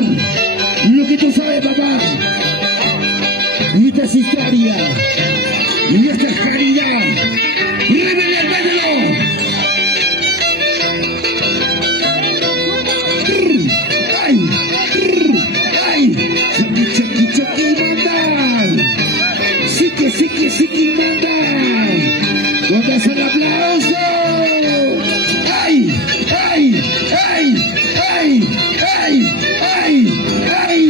revelar lo que tú sabes, papá. Y esta es historia. Y esta es caridad. ¡Revelar, véndelo! ¡Ay! ¡Ay! ¡Chucky, chucky, mandan! ¡Sí que mandan! ¿Dónde es el aplauso? ¡Ay! ¡Ay! ¡Ay! ¡Ay! ¡Ay! ¡Ay! ¡Ay!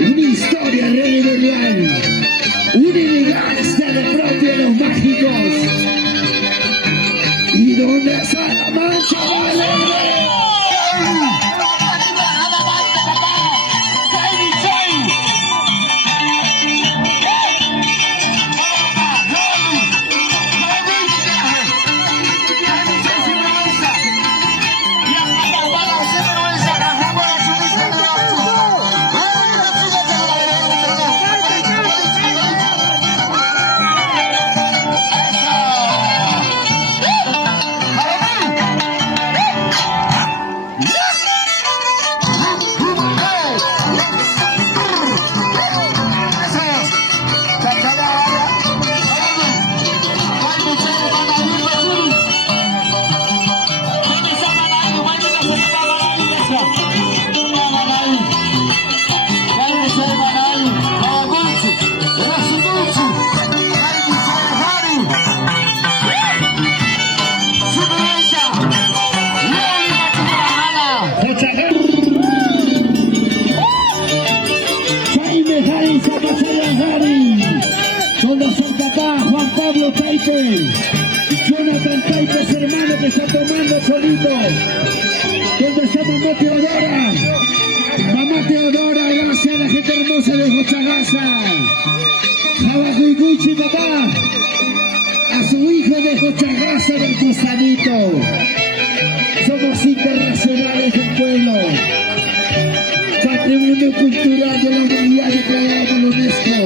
Una historia real. Una elegancia de propia de los mágicos. ¿Y dónde está la mancha? Jonathan Taipes, hermano, que está tomando solito. ¿Dónde está mamá Teodora? Mamá Teodora, gracias a la gente hermosa de Jochagasa. Jabacuicuchi, papá. A su hijo de Jochagasa del Costanito. Somos internacionales del pueblo. Patrimonio cultural de la humanidad declarado por la UNESCO.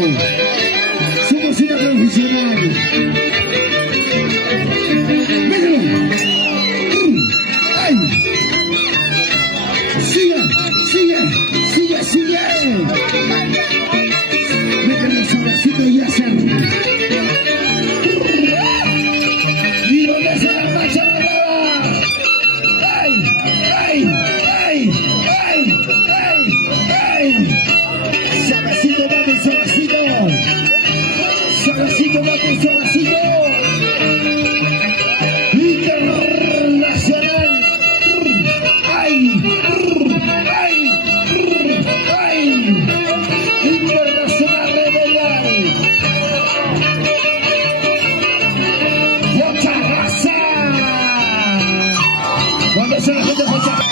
Somos una profesional. ¡Ay! ¡Sigue! Métale sabrosito y ya se ¡y dónde está la marcha de nueva! ¡Ay! ¡Sabrosito, mami, sabrosito! ¡Sabrosito, mami, sabrosito! Internacional. Internacional rebelión. Jochagasa. ¿Dónde está la gente de Jochagasa?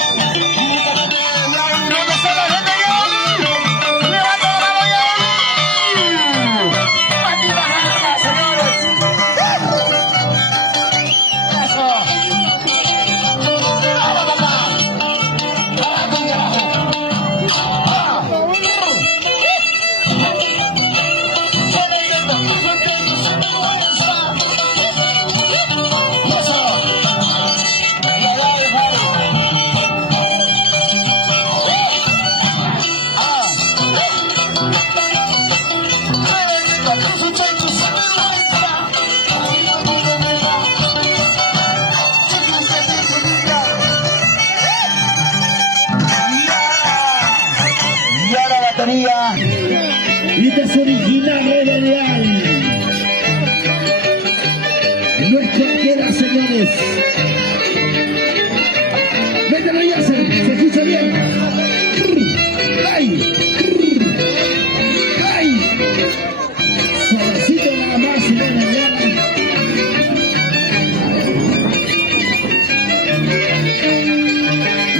Y esta es original rebelión. No es cualquiera, señores. Mételo ya, se escucha bien. ¡Ay! Suavecito nada más y nada más.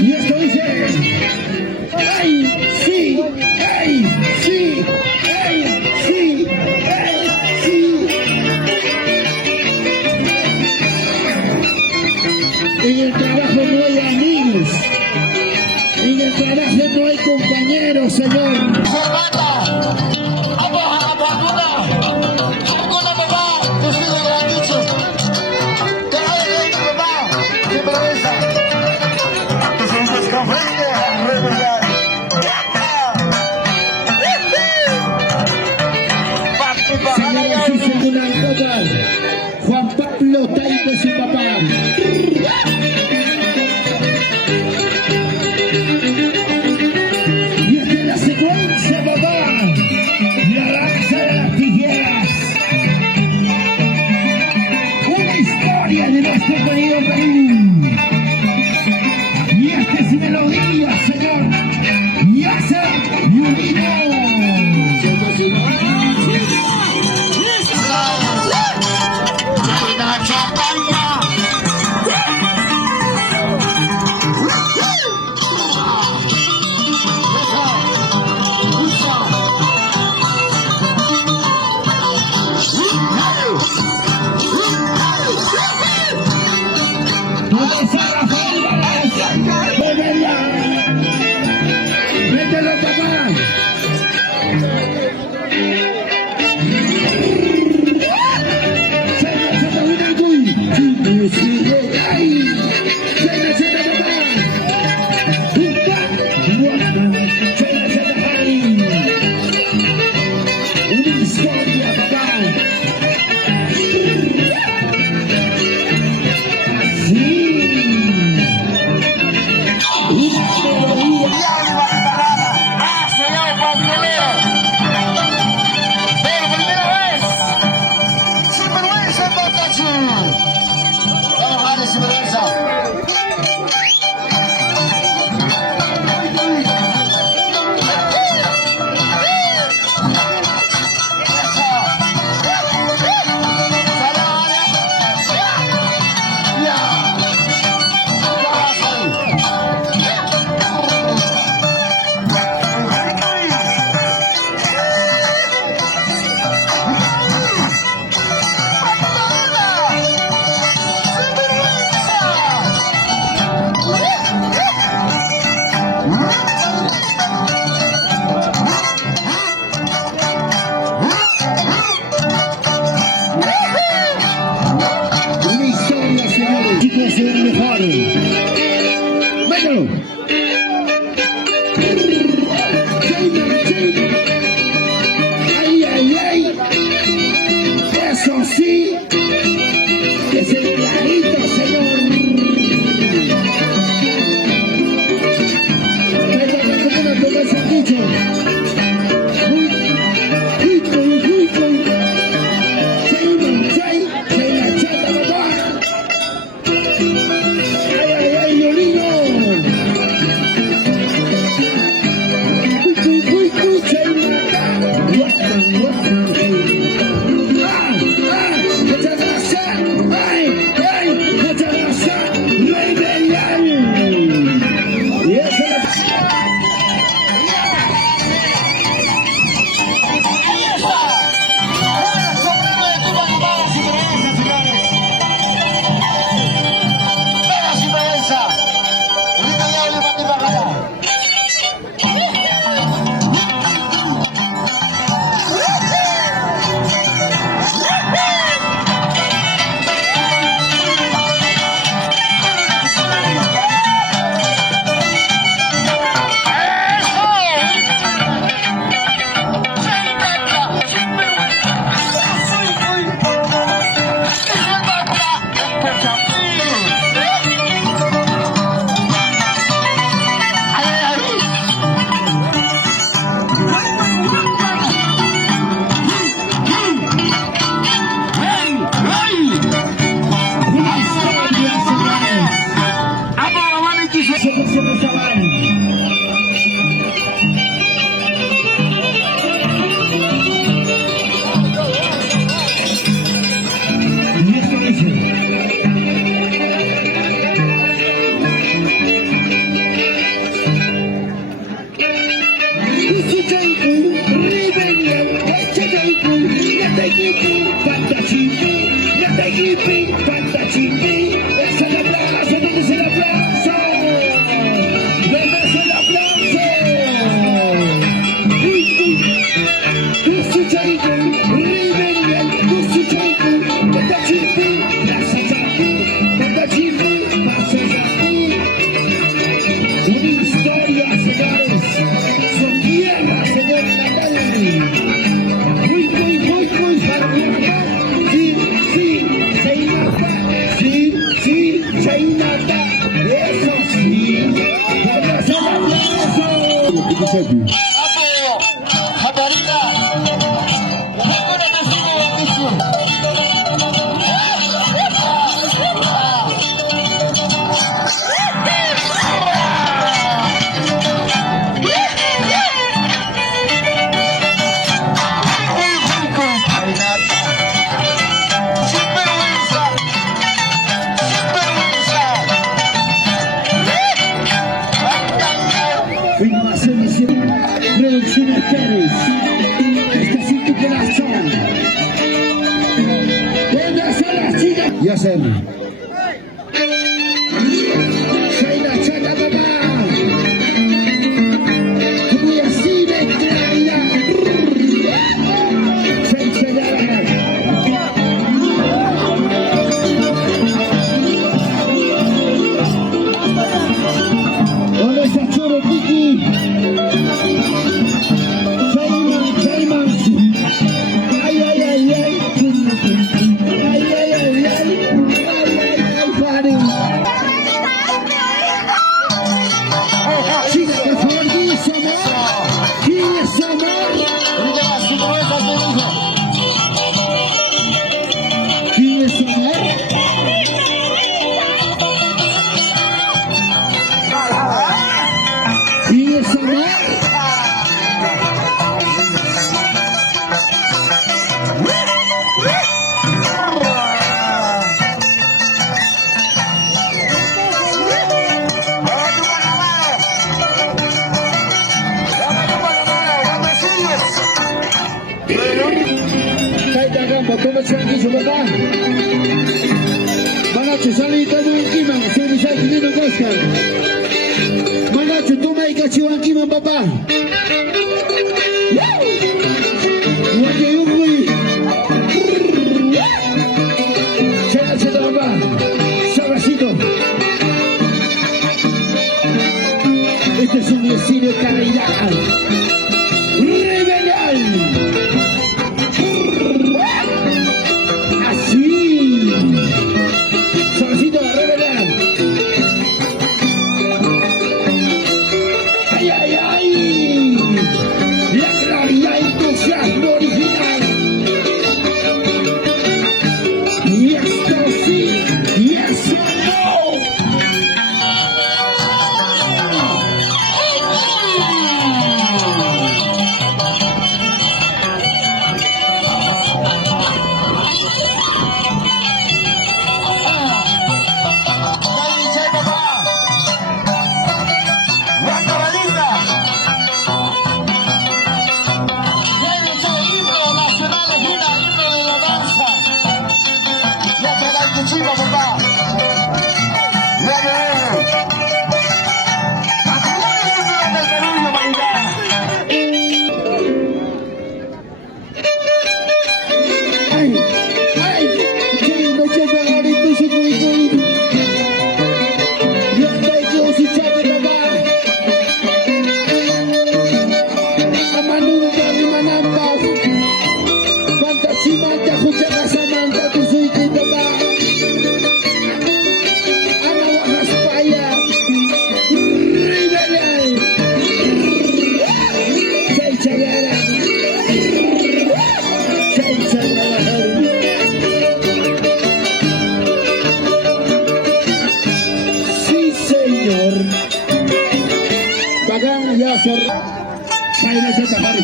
Y esto dice: ¡ay! ¡Sí! ¡Ey! ¡Sí! ¡Ey! ¡Sí! ¡Ey! ¡Sí! En el trabajo no hay amigos. En el trabajo no hay compañeros, señor. Una historia, señores. Chicos, se ven mejor. Bueno. Ay, ay, ay. Eso sí. Que es el clarito, señor. Como es el dicho. Producciones Pérez, este es tu corazón. ¿Dónde están las chicas? Ya sé. Soy la chata mamá. Y así me traerá. Se enseñará. ¿Dónde está Choro Tiki? Mana salita mo yung kimang, sino siya, hindi ng Oscar. Mana Macho, toma y cachivanquima, papá. Guayayungui. Chécate, papá. Sabrosito. Este es un estilo de calidad. Rebelial. Así. Sabrosito, rebelial. Ay, ay, ay. La claridad y entusiasmo original. Y esto sí, y eso no. Chico, papá. Ay, ay, me checa ahorita su cuico. Yo estoy con su chate, papá. Amanunga, mi manamba. Cuánta chimanta, jucha casamanta, tu soy tu papá. Ana bajas paya. Rebelde. Chay chayara. Chay chayara. Sí, señor. Bacán, ya cerró. Chayna se tapar.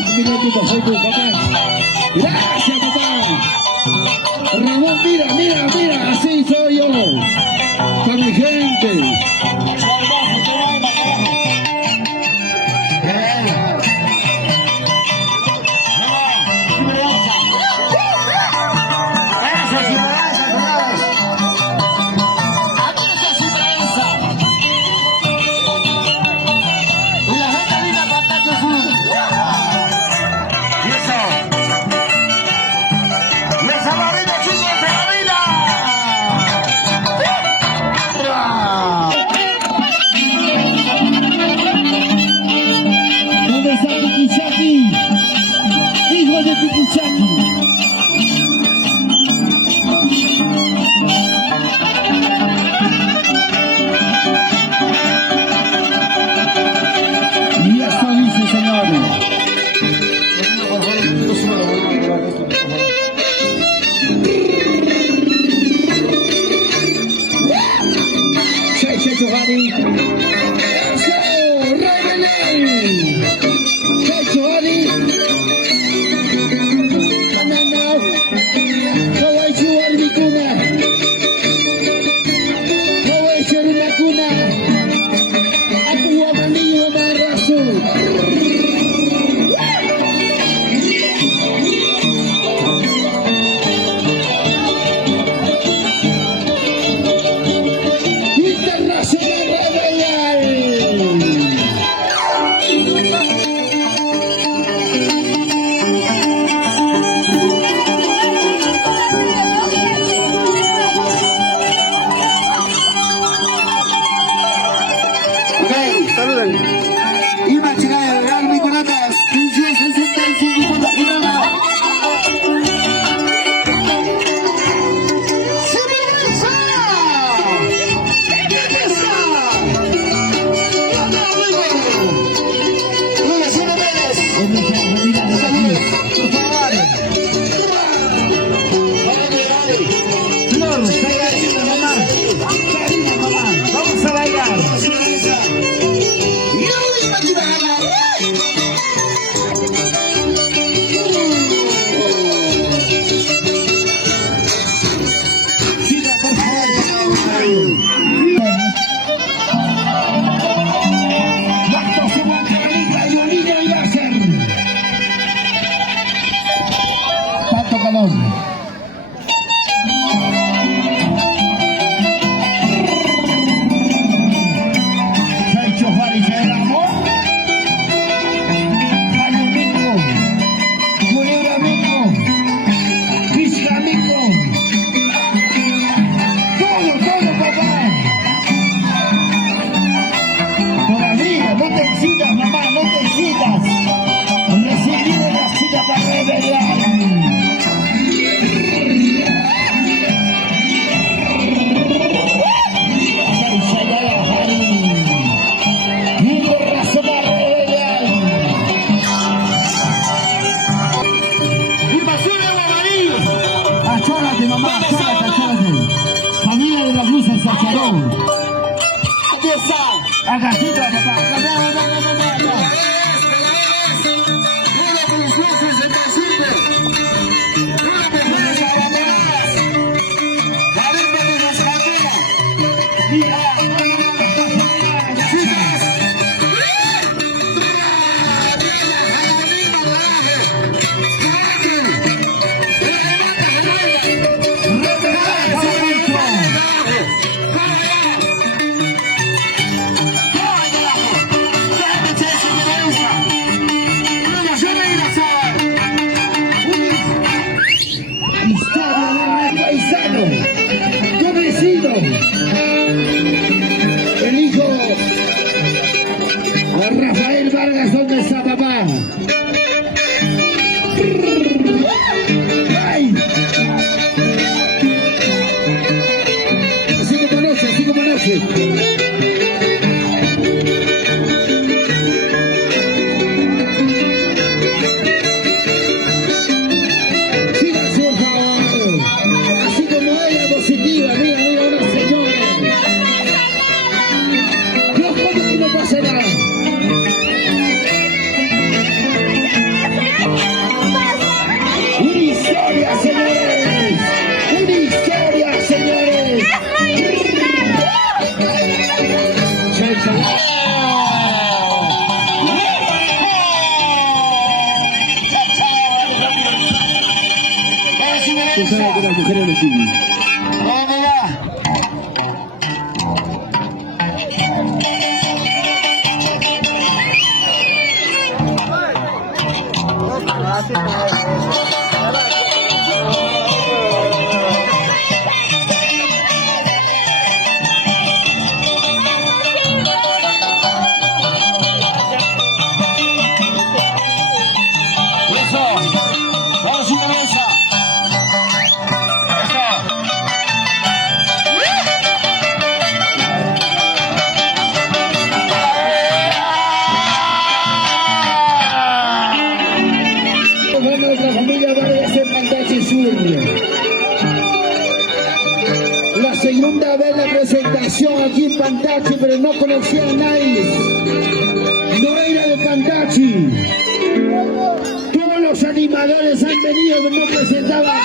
Gracias, papá. Ramón, mira, mira, mira. Así soy yo. Para mi gente. ¿Dónde está Piquichaki? Hijo de Piquichaki. Y esto dice, señores. Che, Giovanni. Eso, rebelde. Che, Giovanni. Banana. Kawai jual di kuna. Kawai cari na kuna. Aku wamani wamarasu. Internacional rebelde. visitas. Recibido la chica para revelar. Achórate, mamá, achórate, achórate. Familia de las luces, acharón. Aquí está. Agachito, papá. El hijo de Rafael Vargas, ¿dónde está papá? ¡Ay! Así como anoche, así como anoche. Síganse, por favor. Así como ella positiva, mira, mira, una señora. Dios, ¿cómo que no pasa nada? Una historia, señores. Una historia, señores. Tú sabes que las mujeres no siguen. ¿Dónde va? Eso. Vamos sin cabeza. Nuestra familia Vargas en Pantache Sur. La segunda vez la presentación aquí en Pantache, pero no conocía a nadie. No era de Pantache. Todos los animadores han venido, pero no presentaban.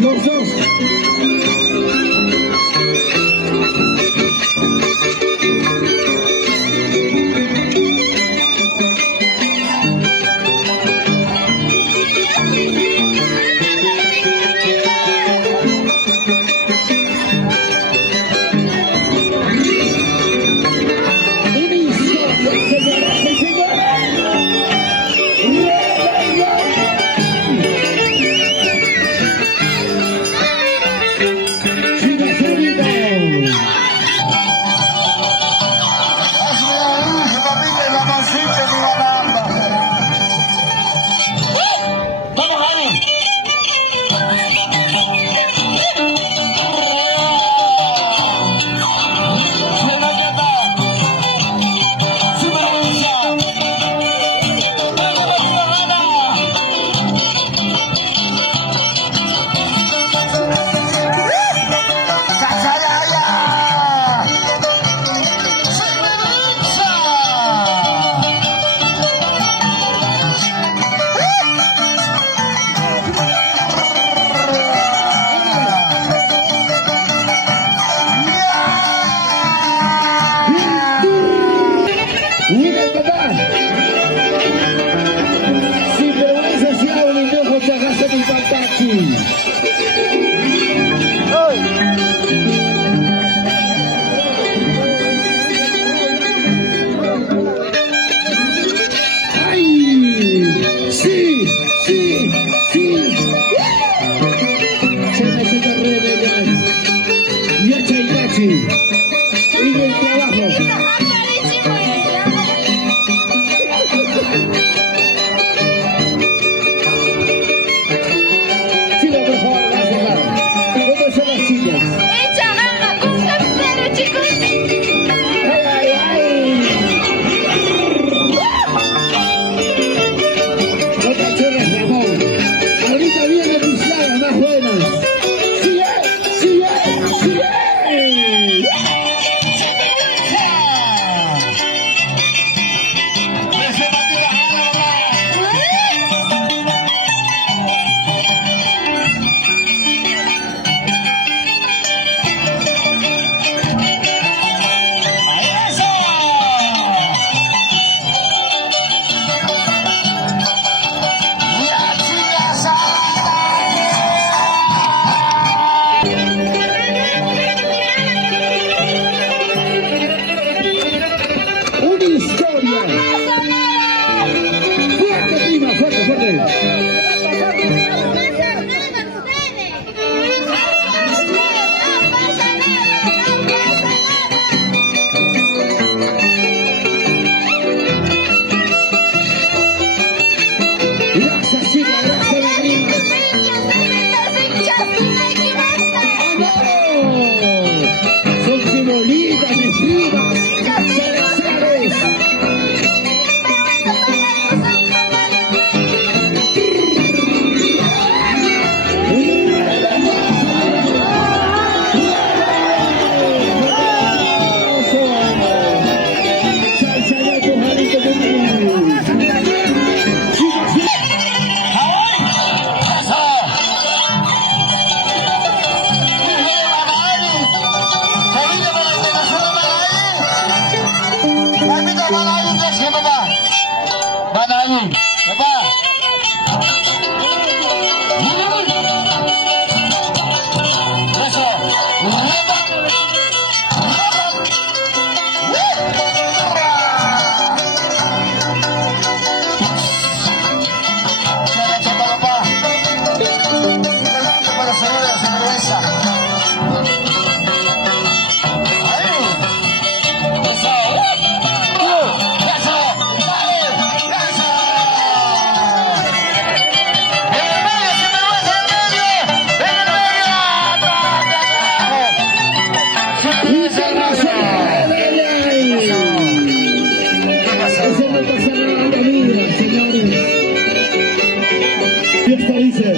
Los dos. lagi. Apa? Dice,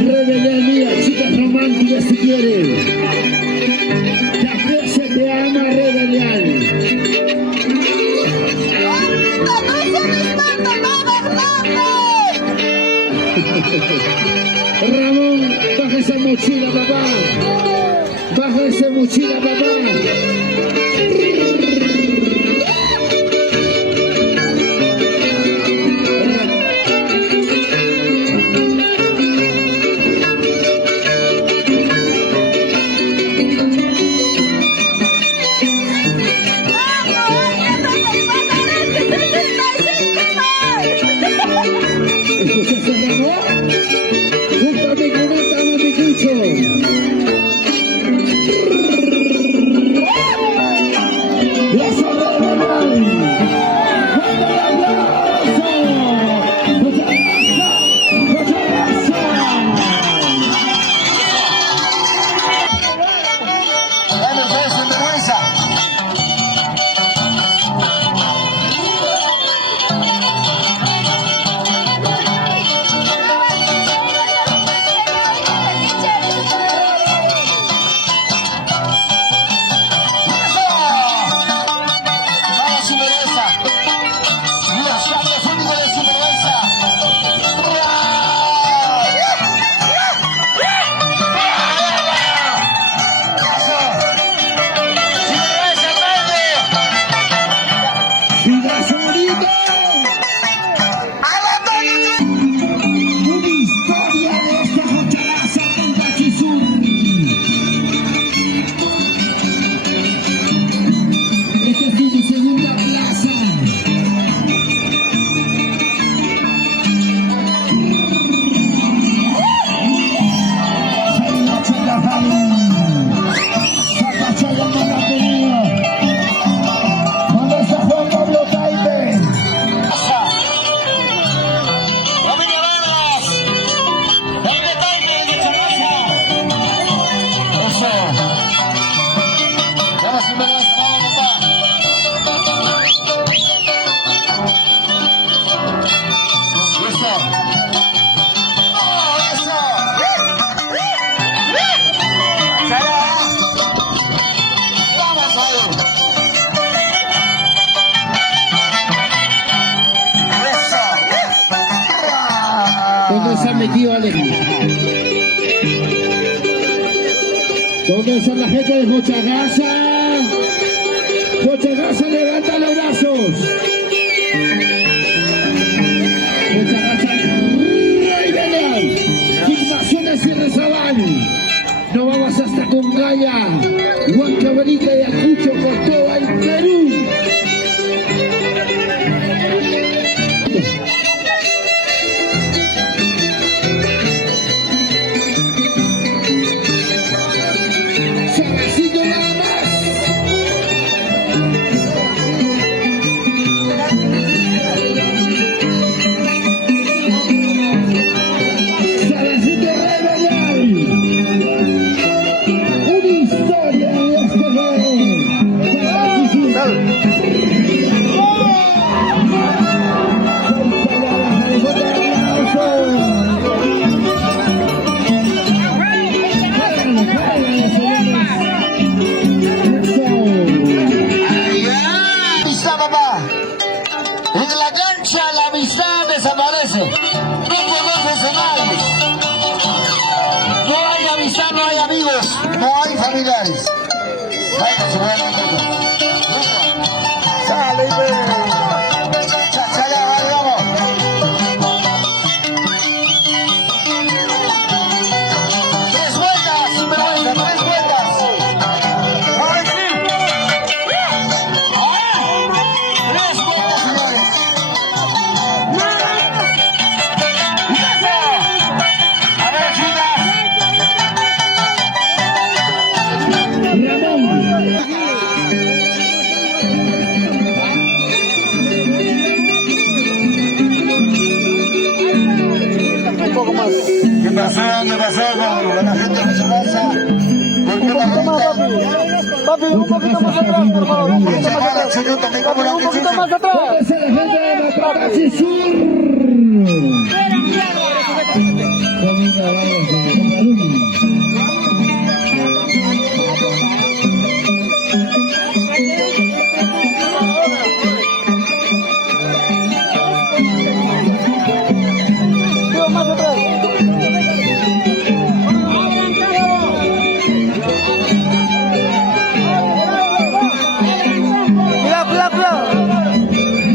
rebelión mía, chicas románticas si quieres. Café se te ama, rebelión. Ramón, baja esa mochila, papá. Baja esa mochila, papá. ¿Dónde se ha metido Alejandro? ¿Dónde está la gente de Jochagasa? Jochagasa, levanta los brazos. Jochagasa, ¡ay, filmaciones y Rezabal! No vamos hasta Congaya, Huancavelica y Acucho con todo el Perú. Desaparece, no conoces a nadie, no hay amistad, no hay amigos, no hay familiares. Sale, más. ¿Qué pasó? ¿Qué pasó con la gente de su raza? ¿Por qué la Un poquito más, gente? papi. Papi, un poquito más atrás, por favor. Un poquito más atrás. Papi, un poquito más atrás. Póngase la gente de Matarazzi Sur. Domingo Vargas de Perú. Tío, más atrás. Cuidado, cuidado, cuidado.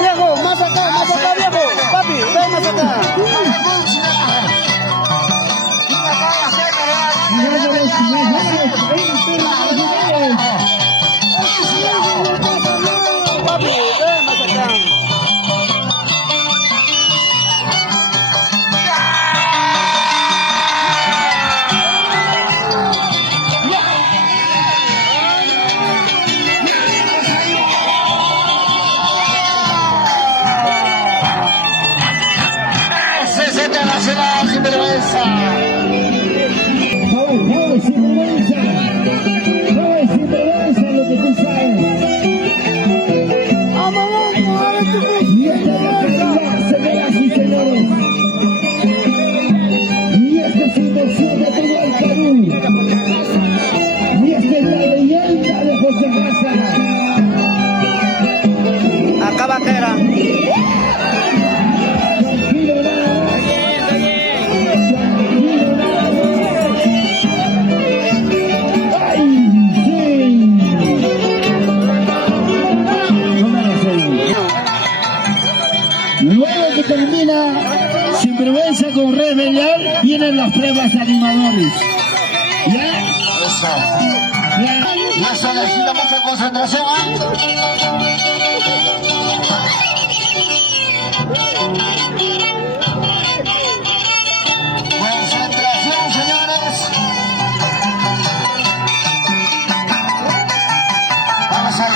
Viejo, más acá, viejo. Papi, ven más acá. Papi, ven más acá. ¡Ese es internacional sin vergüenza! Joven, sin vergüenza. Joven, sin vergüenza, lo que tú sabes. Y esta es la calidad, señoras y señores. Y esta es inversión de todo el Perú. Y esta es la leyenda de José Raza. Acá vaquera. Tranquilo nada más. Tranquilo nada más. ¡Ay, sí! Luego que termina Sinvergüenza con Rebelión, vienen las pruebas animadores. ¿Ya? Eso. ¿Ya? Y eso necesita mucha concentración, Concentración, señores. Vamos ahí.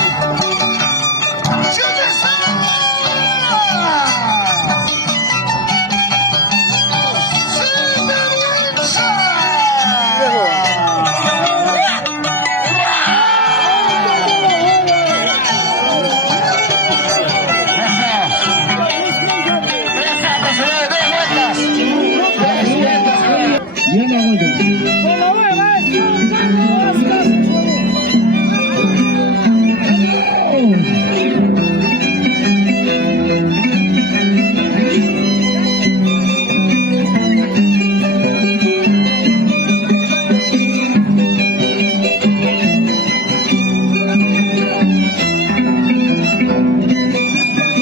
Yo no voy.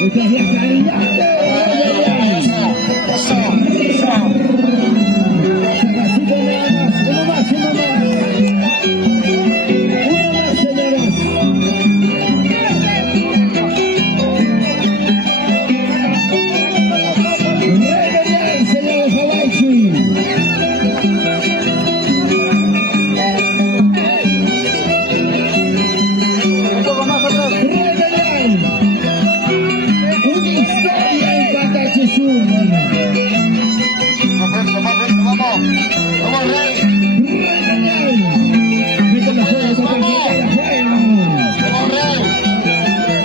Esta es la calidad de Uno más, señores. Rebelión, señores Hawaii. Un poco más atrás. Rebelión. Una historia en Matarazzi Sur. Vamos. Vamos, Rey. Rebelión. Mete la fuego, toca la fuego. Vamos, Rey.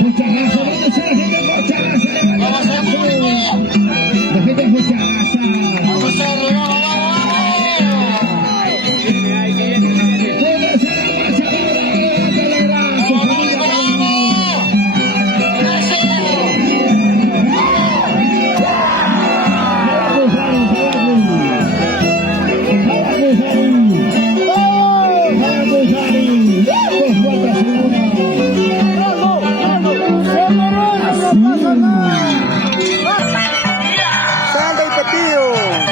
Muchas gracias, ¿dónde está la gente de Muchas gracias? Vamos a público. La gente de Muchas gracias. Vamos a hacerlo, vamos. Pónganse la marcha, levanta el brazo, familia, Santa y Petillo.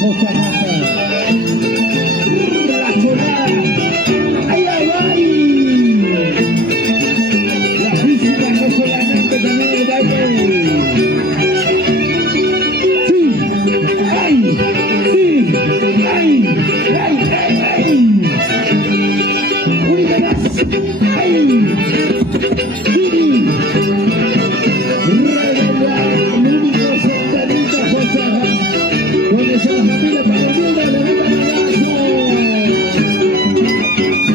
Josagaza. La jornada. ¡Ay, ay, ay! La física no solamente también el baile. ¡Sí! ¡Ay! ¡Sí! ¡Ay! ¡Ay, ay, ay! ¡Uy, verás! ¡Ay! ¡Sí!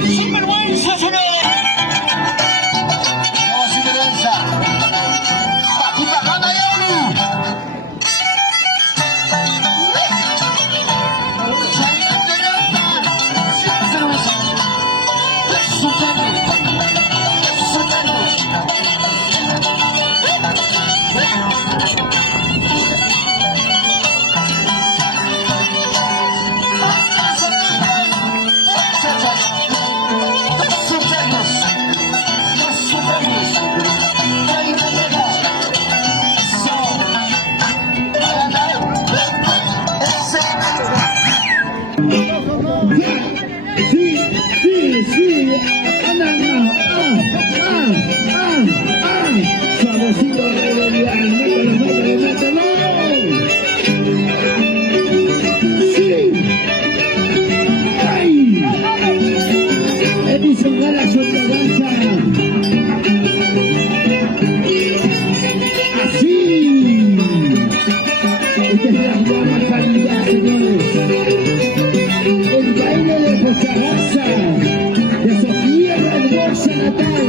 ¡Sinvergüenza, señores! ¡No, sinvergüenza! ¡Patita, gana, Yoni! Sí, sí, sí, suavecito, mételo, mételo. Sí, ay, Edison Gala suelta danza. Así, esta es la buena calidad, señores. El baile de Josagaza, de Sofía Hermosa natal,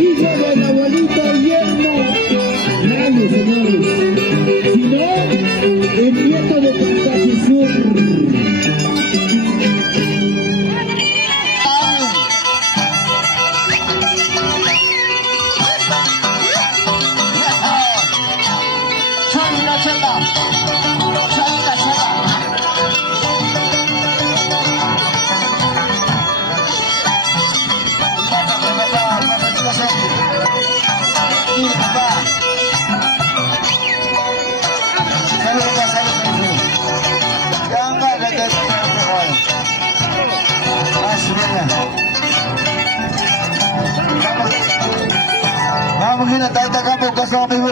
hijo del abuelito yerno, nadie, señores, sino el nieto de Pantachisur. Vamos a estar atacando casa amigo.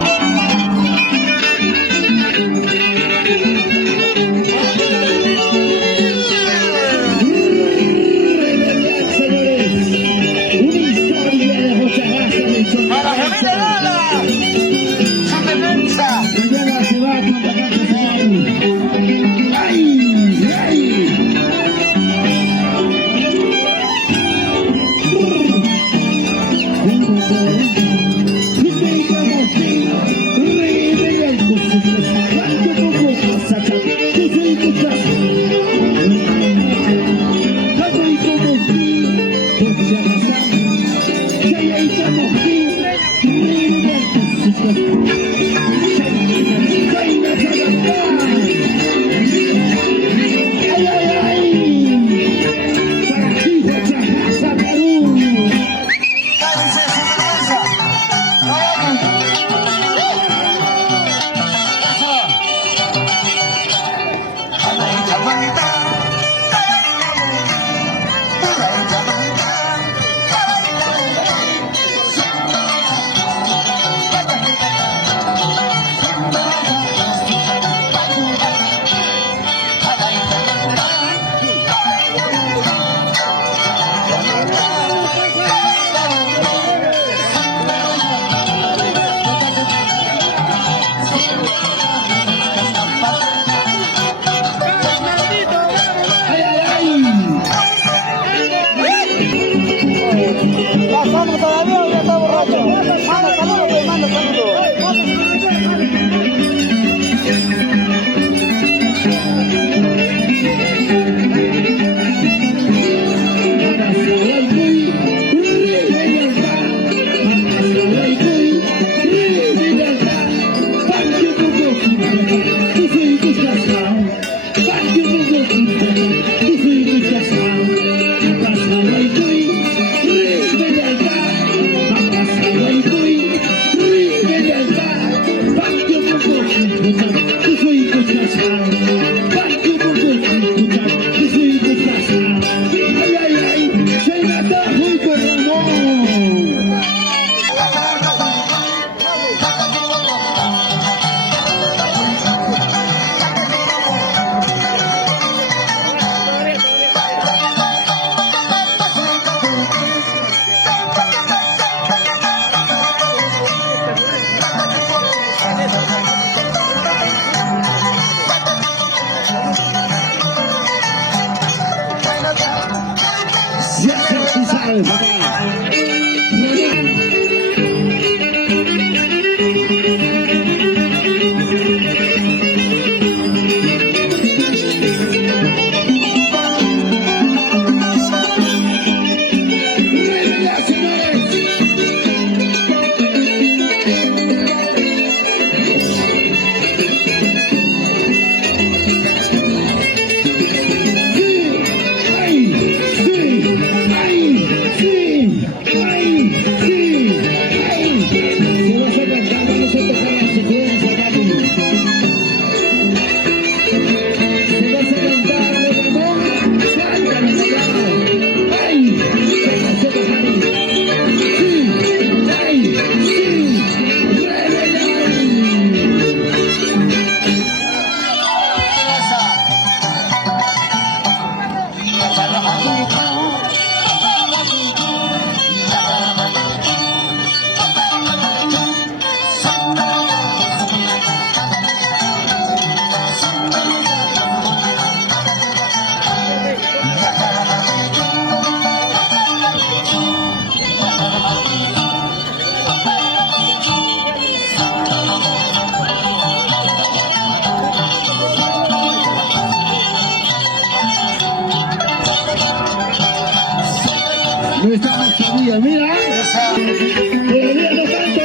No estamos todavía, mira. Todavía no tanto.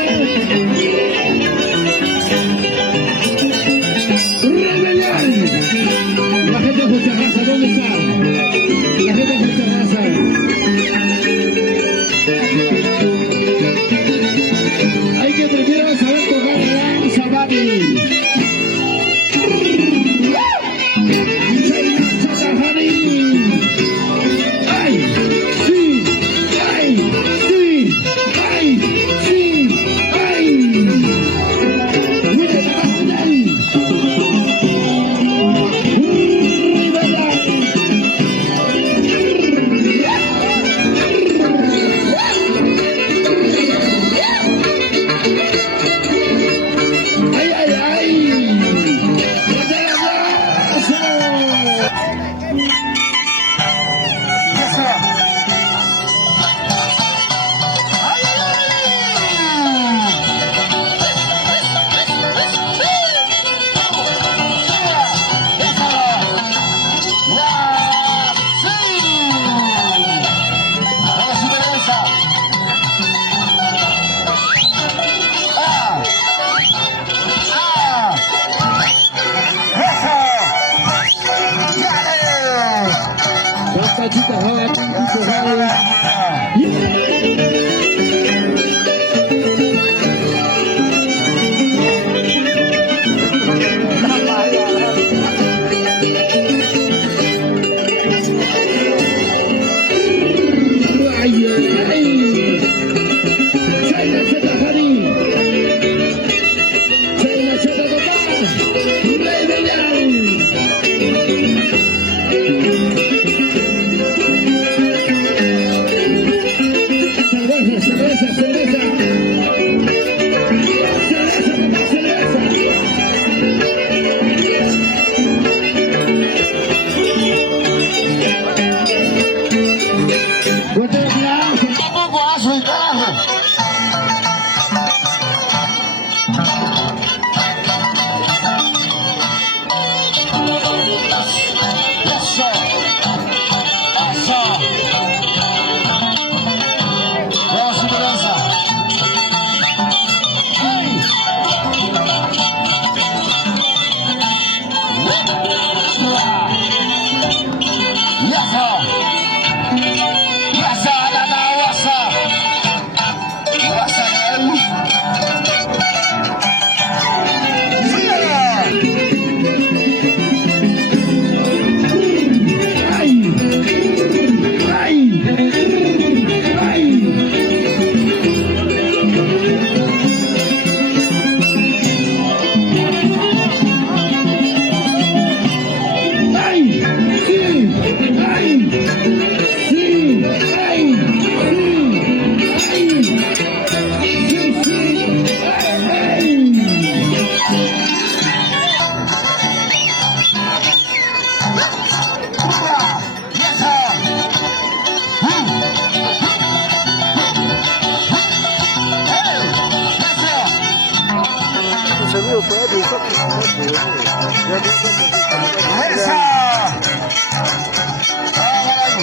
Rebelión. La gente de Juchagaza, ¿dónde está? La gente de Juchagaza. Hay que primero saber tocar danza, Bani.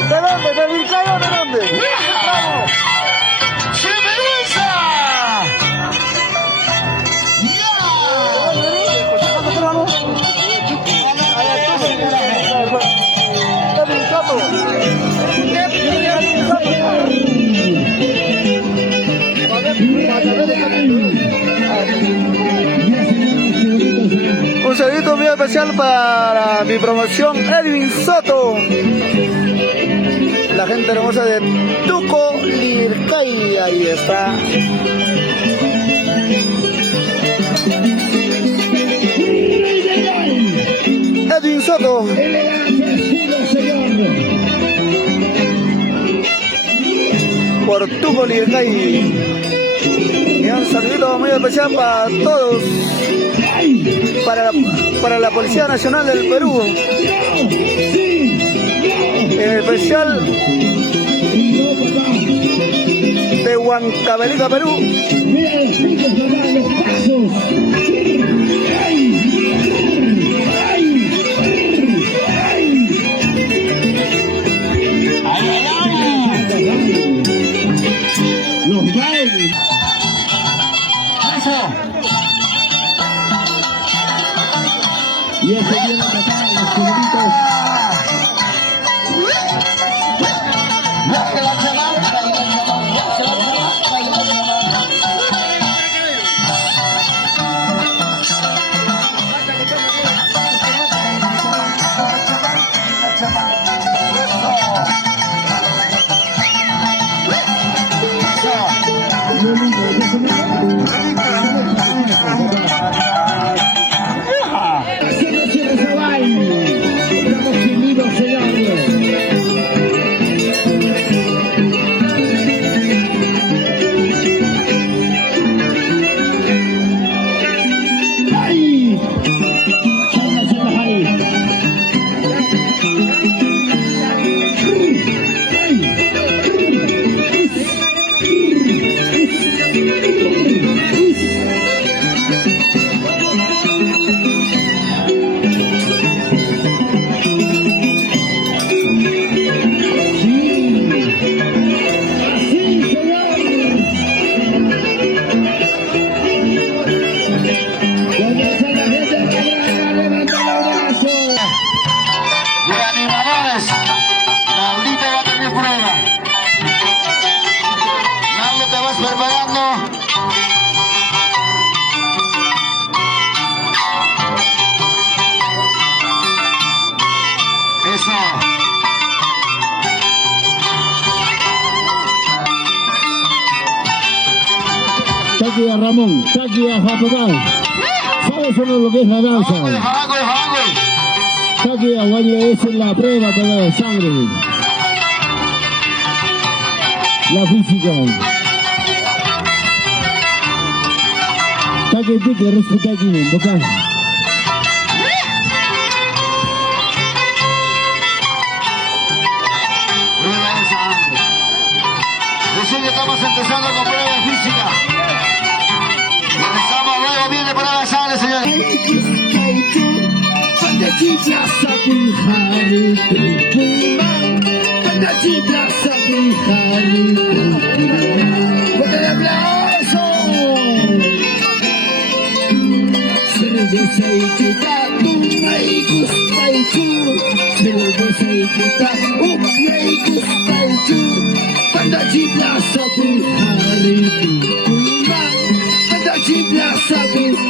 ¿De dónde? ¿De Vilcaya o de dónde? ¡Vamos! Un saludito muy especial para mi promoción Edwin Soto, la gente hermosa de Tuco Lircay, ahí está. Edwin Soto. Por Tuco Lircay. Y un saludito muy especial para todos, para la Policía Nacional del Perú, en especial de Huancavelica, Perú. Taki a Ramón, Taki a Japón. ¿Sabes o no lo que es la danza? Taki a Wally es la prueba de sangre. La física. Taki Tiki, respetar aquí, boca. Estamos empezando con prueba de física. Empezamos luego, viene prueba de sangre, señores. Pada cinta satu hari itu kuiman, pada cinta satu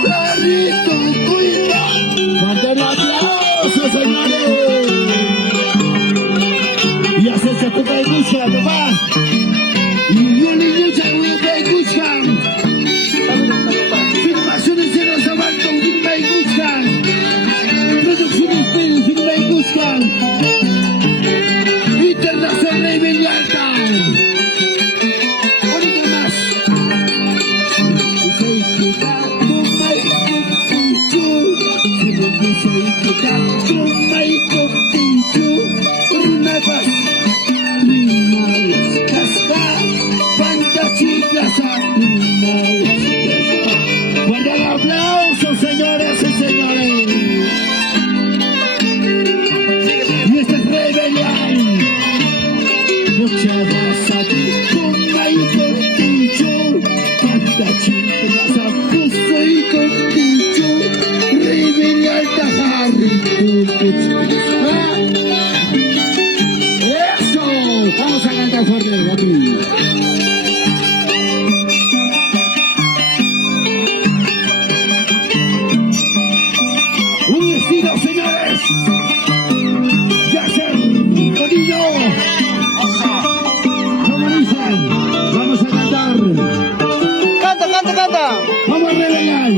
hari itu kuiman. Mantap aplausos señores. Ya se satu kali Guskan, Pak. Ini jangan kali Guskan. Filmasi di sini sama tunggu kali Guskan. Produksi di sini kali Guskan. Internacional Villalta. Fuerte el aplauso, señoras y señores. Y este es Rebelión. Muchas gracias. Con y contigo. Tanta chicas a puso y contigo. Rebelión Harry. Eso. Vamos a cantar fuerte el botín. Señores, Yasser, Codillo, ¿cómo dicen? Vamos a cantar. Canta, canta, canta. Vamos a revelar.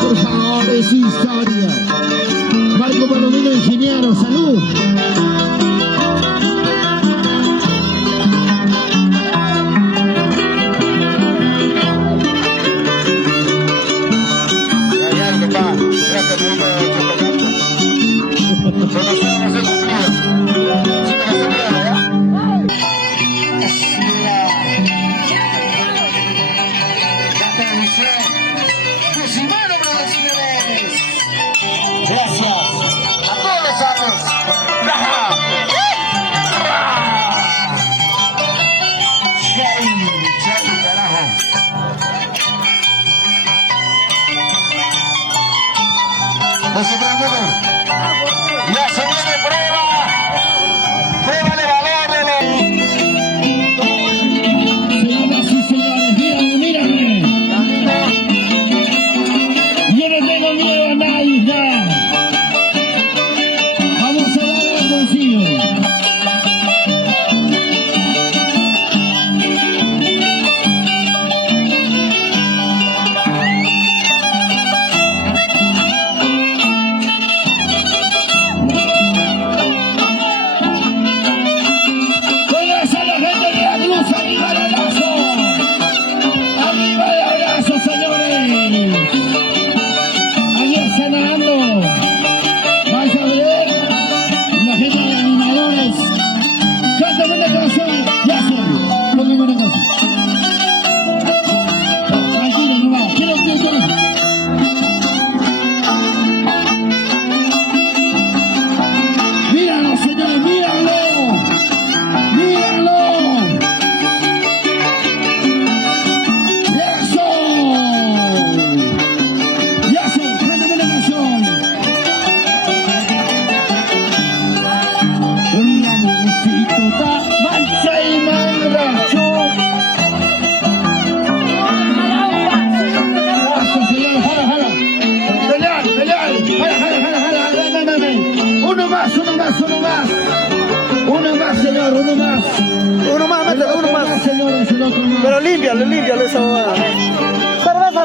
Por favor, es historia. Marco Palomino, ingeniero, salud. Ya se viene prueba. Prueba de valor. Señoras y señores, mírame. Yo no tengo miedo a nadie ya. Vamos a darle al bolsillo. Uno más, uno más, uno más. Uno más, señor, uno más. Uno más, métele, uno más. Señores, el otro más. Pero límpialo esa huevada. Cerveza.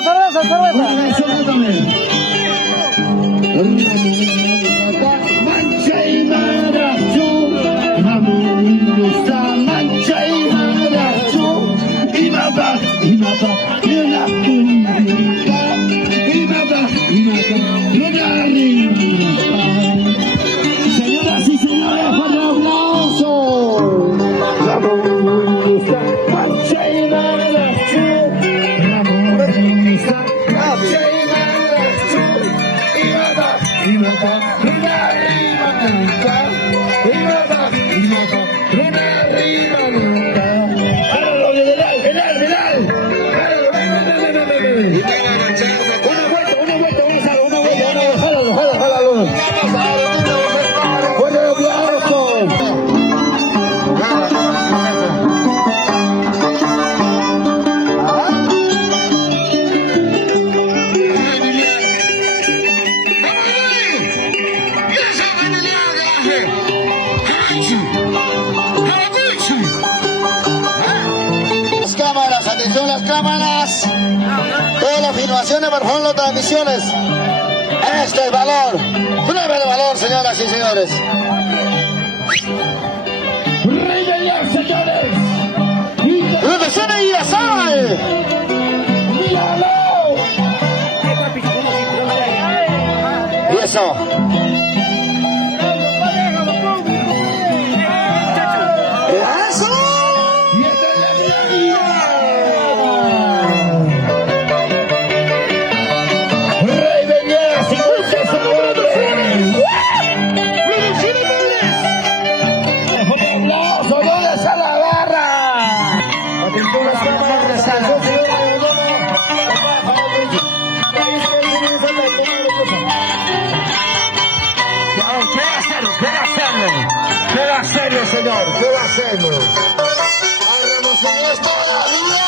Mancha y madrazo, Ramón está mancha y madrazo, y mata, y la punta, y mata, señoras y señores, fuerte aplauso. Ramón está mancha y madrazo, Ramón está mancha y madrazo, y mata, Las cámaras, atención las cámaras. Todas las filmaciones, por favor, las transmisiones. Este es valor. Prueba de valor, señoras y señores. ¡Rey, señores! ¡Donde se me ya sabe! ¡Míralo! Y eso. Queda serio, señor, queda serio. ¿Es todavía?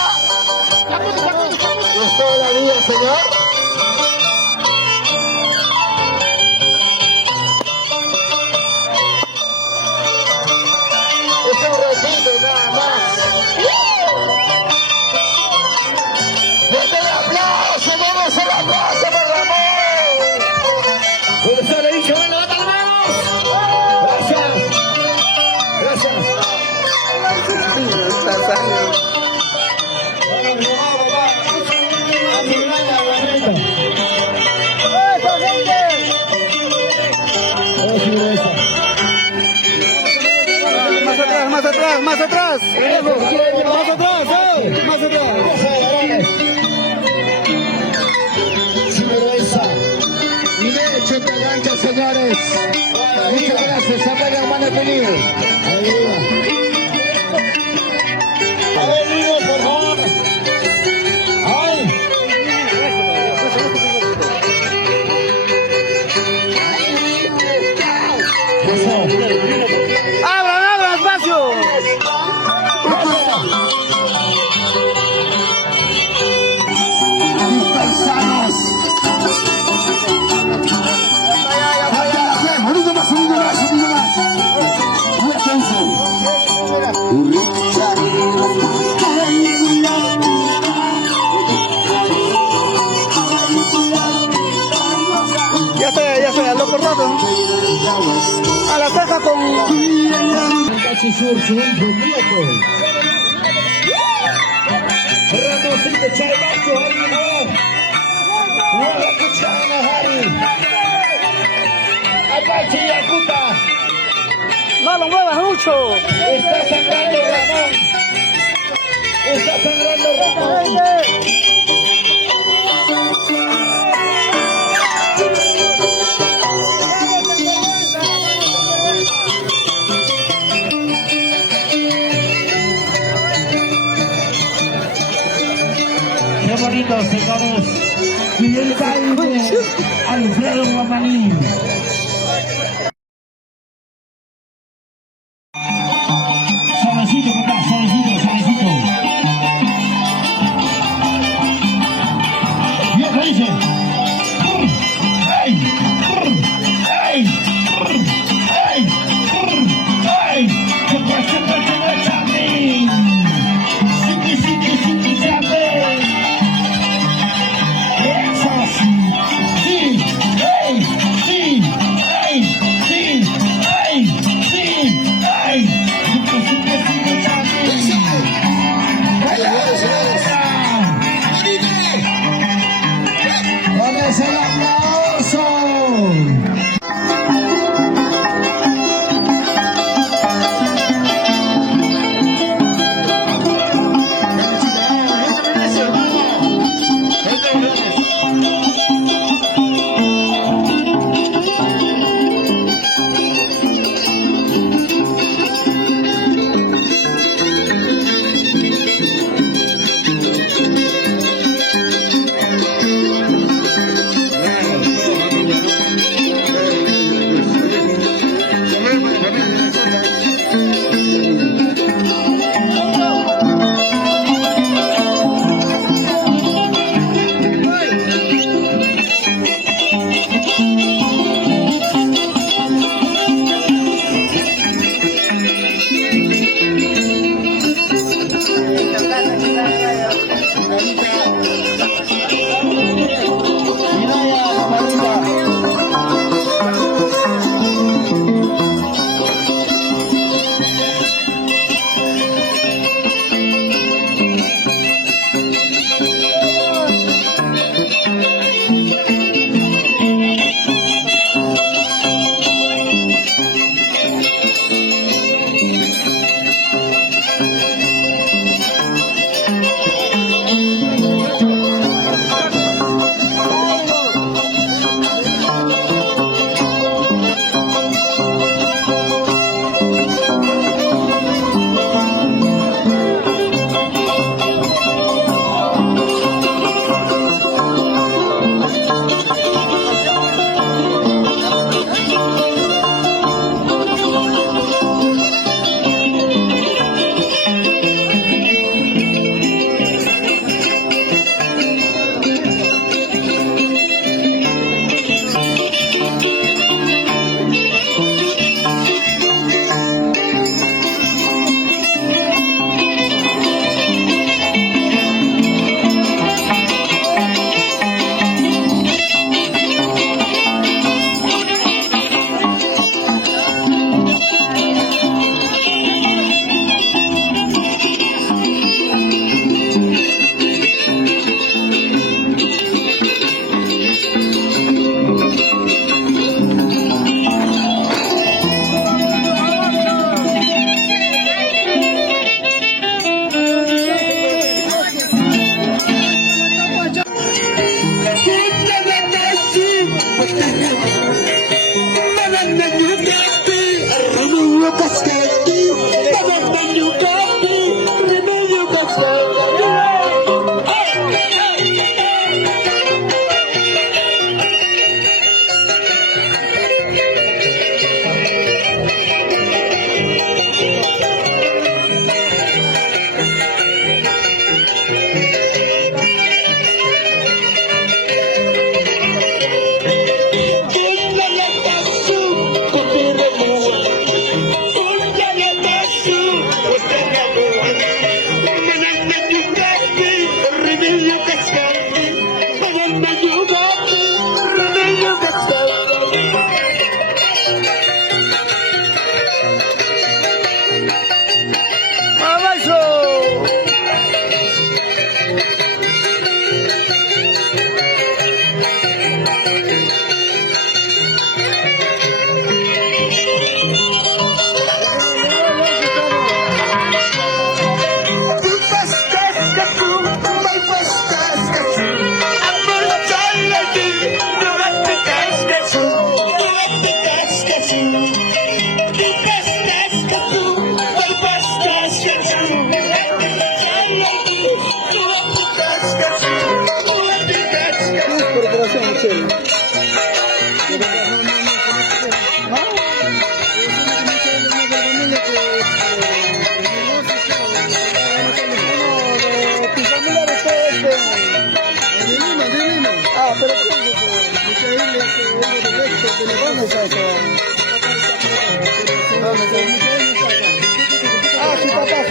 ¿Es todavía, señor? Es un ratito nada más. ¡Desde el aplauso! ¡Vamos el aplauso por Ramón! ¿Dónde está el dicho? ¡Ven, levanta las manos! Gracias. Más atrás. Sinvergüenza. Y derecho esta gancha, señores. Muchas gracias. Apaga hermano tenido. A ver, Luis, por favor. ¡Ay! ¡Abra, espacio! Dispersados. Unido más. Ya estoy, al loco rato. A la caja con... Ramosito Chaibacho, Apache Yakuta, No lo muevas mucho. está sangrando Ramón, está sangrando Ramón. Qué bonito, señores. Y el baile Alfredo Guamanín. Suavecito, papá, suavecito. ¿Vio qué dice? ¡Ey! ¡Ey! Su papá.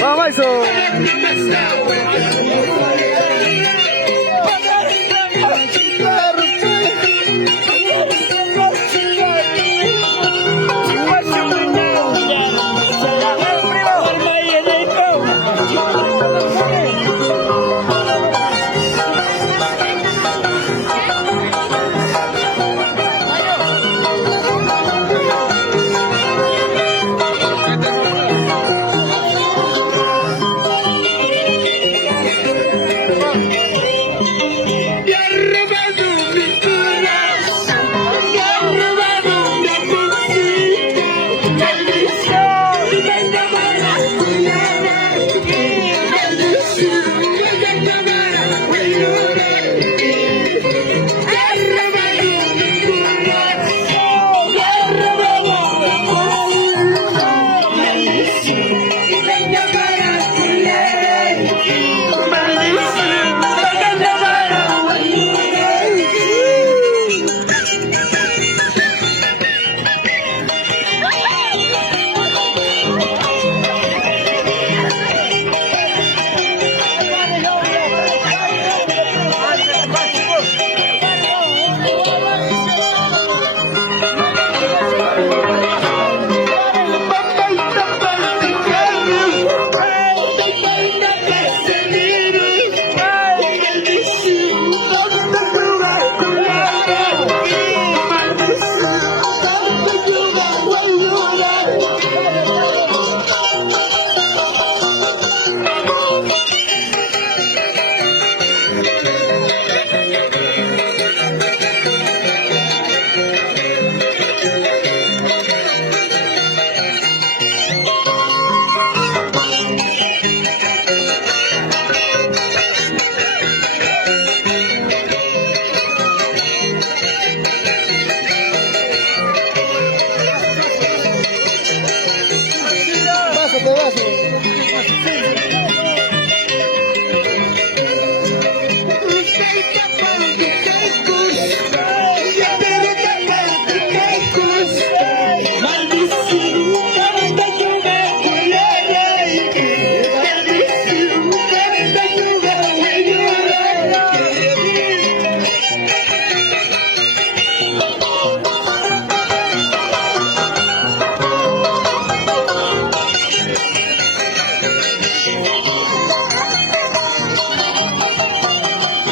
Vamos, eso.